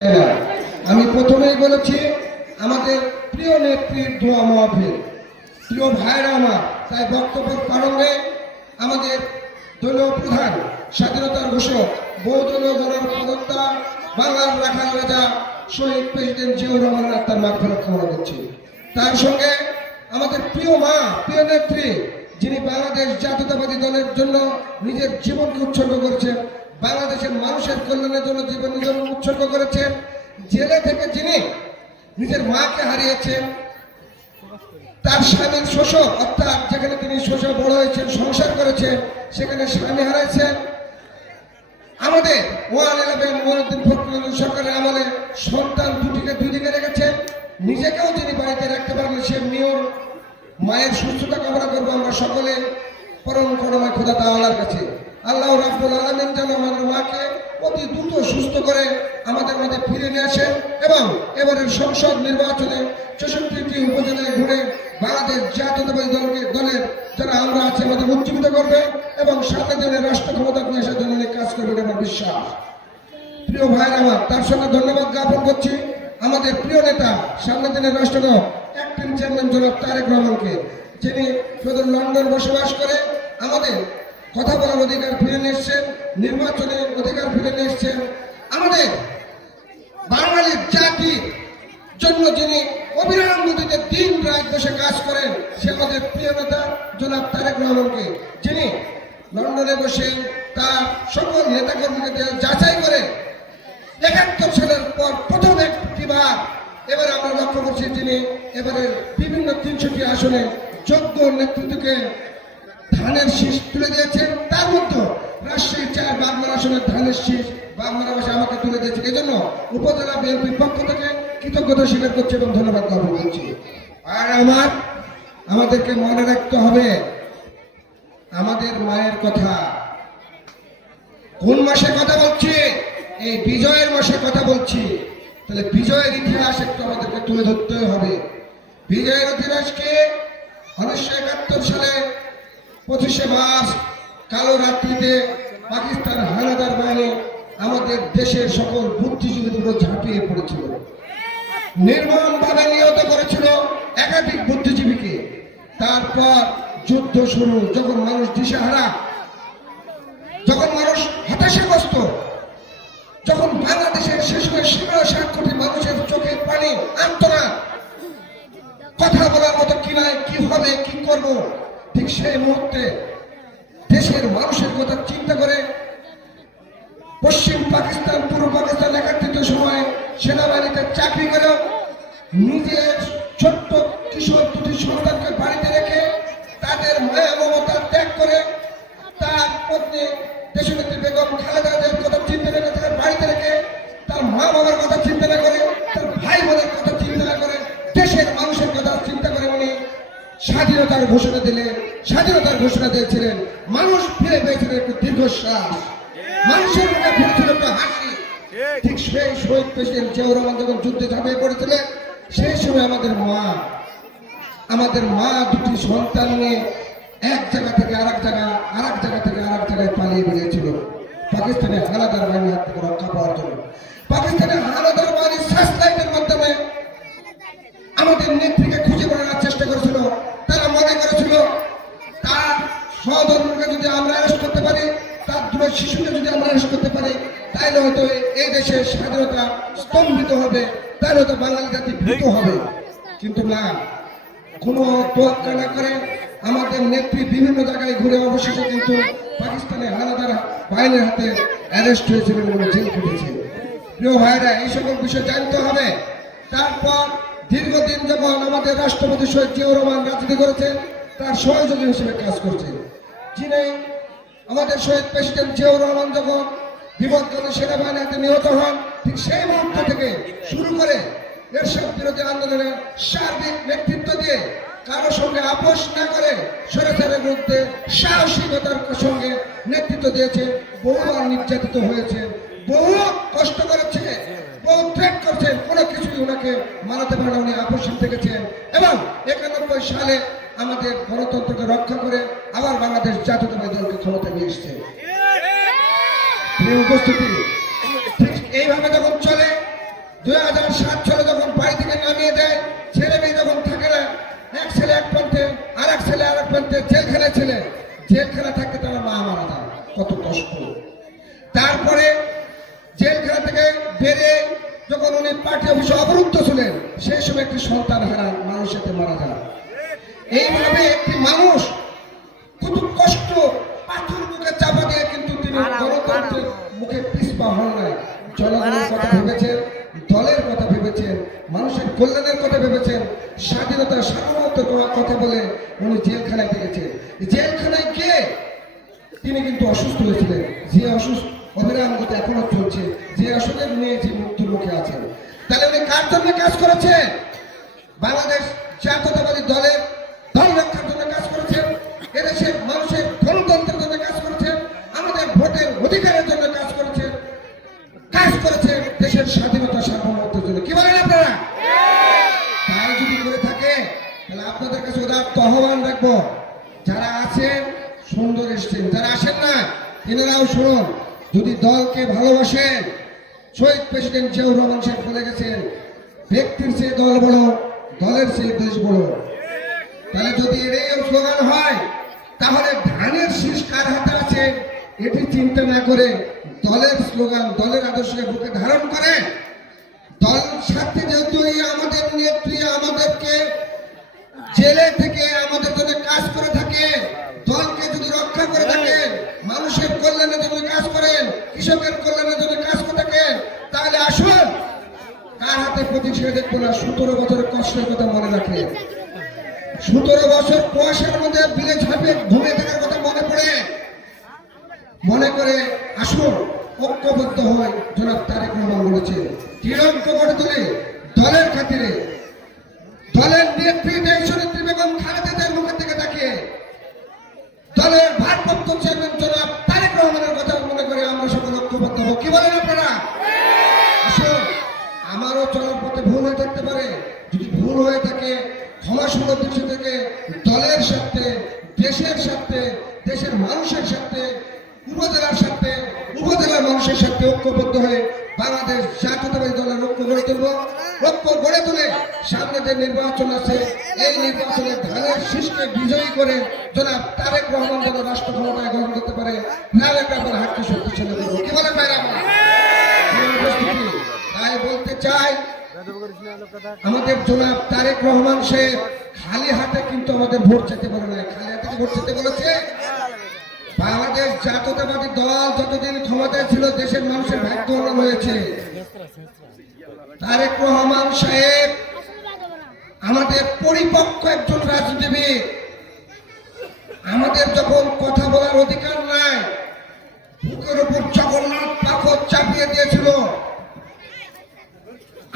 আমি প্রথমেই বলেছি আমাদের প্রিয় নেত্রীর দোয়া মাহফিল, প্রিয় ভাইরা আমার, তাই বক্তব্যের প্রারম্ভে আমাদের দলীয় প্রধান, স্বাধীনতার ঘোষক, বহুদলীয় জনপ্রদত্তা, বাংলার রাখাল রাজা শহীদ প্রেসিডেন্ট জিয়াউর রহমানের আত্মার মাগফিরাত কামনা করছি। তার সঙ্গে আমাদের প্রিয় মা, প্রিয় নেত্রী, যিনি বাংলাদেশ জাতীয়তাবাদী দলের জন্য নিজের জীবনকে উৎসর্গ করেছেন, বাংলাদেশের মানুষের কল্যাণের জন্য জীবন উৎসর্গ করেছেন, জেলে থেকে যিনি নিজের মাকে হারিয়েছেন, তার স্বামীর শোষক, অর্থাৎ যেখানে তিনি শোষক বড় হয়েছেন, সংসার করেছেন, সেখানে স্বামী হারাইছেন। আমাদের 111 মঈনুদ্দিন ফখরুল সরকারের আমলে সন্তান দুটিকে দুই দিকে রেখেছেন, নিজেকেও যিনি বাড়িতে রাখতে পারেন, সে মেয়র মায়ের সুস্থতা কামনা করবো আমরা সকলে পরম করুণাময় খোদা তাআলার কাছে। আল্লাহ রাব্বুল আলামিন যেন আমাদের মাকে অতি দ্রুত সুস্থ করে আমাদের মধ্যে ফিরে নিয়ে আসেন এবং এবারের সংসদ নির্বাচনে 64টি উপজেলায় ঘুরে বাংলাদেশ জাতীয়তাবাদী দলের যারা আমরা আছি আমাদের উজ্জীবিত করবে এবং সামনে দিনে রাষ্ট্র ক্ষমতা নিয়ে আসার জন্য কাজ করবেন আমার বিশ্বাস। প্রিয় ভাইরা আমার, তার সঙ্গে ধন্যবাদ জ্ঞাপন করছি আমাদের প্রিয় নেতা, সামনে দিনের রাষ্ট্রনায়ক, অ্যাক্টিং চেয়ারম্যান জনাব তারেক রহমানকে, যিনি শুধু লন্ডন বসবাস করে আমাদের কথা বলার অধিকার ফিরে নিয়ে এসছেন, নির্বাচনের অধিকার ফিরে নিয়ে এসছেন, আমাদের বাঙালির জাতির জন্য যিনি অবিরাম গতিতে দিন রাত বসে কাজ করেন, সে আমাদের প্রিয় নেতা জনাব তারেক রহমানকে, যিনি লন্ডনে বসে তার সকল নেতাকর্মীকে যাচাই করে 71 সালের পর প্রথম একটিবার এবারে আমরা লক্ষ্য করছি তিনি এবারে বিভিন্ন 300টি আসনে যোগ্য নেতৃত্বকে ধানের শীষ তুলে দিয়েছেন। তার মধ্যে রাজশাহী 4 বাগমারা আসনের ধানের শীষ বাগমারা ভাষা আমাকে তুলে দিয়েছে। এই জন্য উপজেলা বিএনপির পক্ষ থেকে কৃতজ্ঞতা স্বীকার করছি এবং ধন্যবাদ জ্ঞাপন করছি। আর আমাদেরকে মনে রাখতে হবে আমাদের মায়ের কথা। কোন মাসে কথা বলছি? এই বিজয়ের মাসে কথা বলছি। তাহলে বিজয়ের ইতিহাস একটু আমাদেরকে তুলে ধরতে হবে। বিজয়ের ইতিহাসকে 1971 সালে 25শে মার্চ কালো রাত্রিতে পাকিস্তান হানাদার বাহিনী আমাদের দেশের সকল বুদ্ধিজীবীদের উপর ঝাঁপিয়ে পড়েছিল, নির্মমভাবে নিহত করেছিল একাধিক বুদ্ধিজীবীকে। তারপর যুদ্ধ শুরু, যখন মানুষ দিশেহারা, যখন মানুষ হতাশাগ্রস্ত, যখন বাংলাদেশের শেষে 7 কোটি মানুষের চোখে পানি, আন্তরাত, কথা বলার মতো কি নাই, কি হবে, কি করব, ঠিক সেই মুহূর্তে দেশের মানুষের কথা চিন্তা করে পশ্চিম পাকিস্তান, পূর্ব পাকিস্তান একাত্রিত সময় সেনাবাহিনীতে চাকরি করে নিজের ছোট্ট কিশোর দুটি সন্তানকে বাড়িতে রেখে তাদের মায়া মমতা ত্যাগ করে তার পত্নী দেশনেত্রী বেগম খালেদা জিয়ার কথা চিন্তা না করে, বাড়িতে রেখে তার মা বাবার কথা চিন্তা না করে, তার ভাই বোনের কথা চিন্তা না করে, দেশের মানুষের কথা চিন্তা করে উনি স্বাধীনতার ঘোষণা দিলেন। স্বাধীনতার ঘোষণা দিয়েছিলেন, মানুষ ফিরে পেয়েছিলেন একটু দীর্ঘশ্বাস, মানুষের মুখে ফিরেছিল একটু হাসি। ঠিক সেই শহীদ প্রেসিডেন্ট জিয়াউর রহমান যখন যুদ্ধে ঝাঁপিয়ে পড়েছিলেন, সেই সময় আমাদের মা দুটি সন্তান নিয়ে এক জায়গা থেকে আরেক জায়গায় পালিয়ে বেরিয়েছিল পাকিস্তানের হানাদার বাহিনীর হাত থেকে রক্ষা পাওয়ার জন্য। পাকিস্তানের হানাদার বাহিনীর সার্চলাইটের মাধ্যমে আমাদের নেত্রীকে খুঁজে বেড়ানোর চেষ্টা করেছিল। তারা মনে করেছিল তার সহধর্মীকে যদি আমরা অ্যারেস্ট করতে পারি, তার দুটো শিশুকে যদি আমরা অ্যারেস্ট করতে পারি, তাহলে হয়তো এই দেশের স্বাধীনতা স্তম্ভিত হবে, তাহলে হয়তো বাঙালি জাতি ভীত হবে। কিন্তু না, কোনো তোয়াক্কা না করে আমাদের নেত্রী বিভিন্ন জায়গায় ঘুরে অবশেষে কিন্তু পাকিস্তানের হানাদার বাহিনীর হাতে অ্যারেস্ট হয়েছিল এবং জেল খেটেছে। প্রিয় ভাইরা, এই সকল বিষয় জানতে হবে। তারপর দীর্ঘদিন যখন আমাদের রাষ্ট্রপতি শহীদ জিয়াউর রহমান রাজনীতি করেছেন, তার সহযোগী হিসেবে কাজ করছেন, যিনি আমাদের শহীদ প্রেসিডেন্ট জিয়াউর রহমান যখন বিপদকালীন সেনাবাহিনীর হাতে নিহত হন, ঠিক সেই মুহূর্ত থেকে শুরু করে এরশাদ বিরোধী আন্দোলনের সার্বিক নেতৃত্ব দিয়ে কারোর সঙ্গে আপোষ না করে স্বৈরাচারের বিরুদ্ধে সাহসিকতার সঙ্গে নেতৃত্ব দিয়েছে। বহুবার নির্যাতিত হয়েছে, বহু কষ্ট করেছে, বহু ট্রেক করছেন, কোনো কিছুই ওনাকে মানাতে পারে না, উনি আপোষহীন থেকেছেন এবং 91 সালে আমাদের গণতন্ত্রকে রক্ষা করে আবার বাংলাদেশ জাতীয়তাবাদী দলকে ক্ষমতা নিয়ে এসছে। উপস্থিতি এইভাবে যখন চলে 2007 সালে যখন বাড়ি থেকে নামিয়ে দেয়, ছেলে মেয়ে যখন থাকে না, এক ছেলে এক প্রান্তে আর এক ছেলে আর এক প্রান্তে, জেলখানায় ছেলে, জেলখানা থাকতে তারা মা মারা যায়, কত কষ্ট। তারপরে জেলখানা থেকে বেরিয়ে যখন উনি পার্টি অফিসে অবরুদ্ধ ছিলেন, সেই সময় একটি সন্তান হারান, মানুষের সাথে মারা যান। এইভাবে একটি মানুষ কত কষ্ট পাথর মুখে চাপা দিয়ে কিন্তু তিনি গণতন্ত্রের মুখে পিছপা হন নাই। জনগণের কথা ভেবেছেন, দলের কথা ভেবেছেন, মানুষের কল্যাণের কথা ভেবেছেন, স্বাধীনতার সার্বভৌমত্বের কথা বলে উনি জেলখানায় থেকেছেন। জেলখানায় গিয়ে তিনি কিন্তু অসুস্থ হয়েছিলেন, যে অসুস্থ অবিরাম গতি এখনো চলছে, যে আসলে নিয়ে যে মৃত্যুর মুখে আছেন। তাহলে উনি কার জন্য কাজ করেছেন? বাংলাদেশ জাতীয়তাবাদী দলের দল রক্ষার জন্য কাজ করেছেন, এদেশের মানুষের গণতন্ত্রের জন্য কাজ করেছেন, আমাদের ভোটের অধিকারের জন্য কাজ করেছেন, দেশের স্বাধীনতা সার্বভৌমত্বের জন্য। কি বলেন আপনারা? তাই যদি করে থাকে তাহলে আপনাদের কাছে উদাত্ত আহ্বান রাখবো, যারা আছেন সুন্দর এসছেন, যারা আসেন না এনারাও শুনুন। যদি দলকে ভালোবাসেন, শহীদ প্রেসিডেন্ট জিয়াউর রহমান সাহেব বলে গেছেন, ব্যক্তির চেয়ে দল বড়, দলের চেয়ে দেশ বড়। তাহলে যদি এর স্লোগান হয়, তাহলে ধানের শীষ কার হাতে আছে এটি চিন্তা না করে দলের স্লোগান, দলের আদর্শকে বুকে ধারণ করে দল সাথে, যেহেতু আমাদের নেত্রী আমাদেরকে জেলে থেকে আমাদের জন্য কাজ করে থাকে, দলকে যদি রক্ষা করে থাকে, মানুষের কল্যাণের জন্য কাজ করেন, কৃষকের কল্যাণের জন্য কাজ করে থাকেন, তাহলে আসুন কার হাতে প্রতীক সে দেখবো না। 17 বছরের কষ্টের কথা মনে রাখে, 17 বছর কুয়াশার মধ্যে বিলে ঝাঁপে ঘুমিয়ে থাকার কথা মনে করে আসুন ঐক্যবদ্ধ হয়। জনাব তারেক রহমান বলেছে, ত্রিরঙ্গ গড়ে তুলে দলের খাতিরে, দলের নেত্রী দেশনেত্রী বেগম খালেদা জিয়ার মুখের দিকে তাকিয়ে দলের ভারপ্রাপ্ত চেয়ারম্যান জনাব তারেক রহমানের কথা মনে করে আমরা সকল ঐক্যবদ্ধ হব। কি বলেন আপনারা? আসুন, আমারও চলার পথে ভুল হয়ে থাকতে পারে, যদি ভুল হয়ে থাকে ক্ষমা সুন্দর দৃষ্টি থেকে দলের সাথে, দেশের সাথে, দেশের মানুষের সাথে, উপজেলার সাথে, উপজেলার মানুষের সাথে ঐক্যবদ্ধ হয়ে বাংলাদেশ জাতীয়তাবাদী দলের ঐক্য গড়ে তুলব। ঐক্য গড়ে তুলে সামনে যে নির্বাচন আছে, এই নির্বাচনে ধানের শীষকে বিজয়ী করে জনাব তারেক রহমান যেন রাষ্ট্র ক্ষমতায় গ্রহণ করতে পারে, নাহলে আপনার হাতকে শক্তিশালী করবো। কি বলেন ভাইরা? তাই বলতে চাই, আমাদের জনাব তারেক রহমান সাহেব খালি হাতে কিন্তু আমাদের ভোট চাইতে বলে নাই, খালি হাতে ভোট চাইতে বলেছে। বাংলাদেশ জাতীয়তাবাদী দল যতদিন ক্ষমতায় ছিল, দেশের মানুষের ভাগ্য উন্নয়ন হয়েছে। তারেক রহমান সাহেব আমাদের পরিপক্ক একজন রাজনীতিবিদ, আমাদের যখন কথা বলার অধিকার নাই, বুকের উপর জগন্নাথ পাথর চাপিয়ে দিয়েছিল,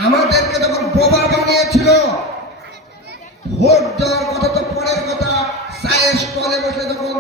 আমাদেরকে যখন বোবা বানিয়েছিল, ভোট দেওয়ার কথা তো পরের কথা, চায়ের স্টলে বসে যখন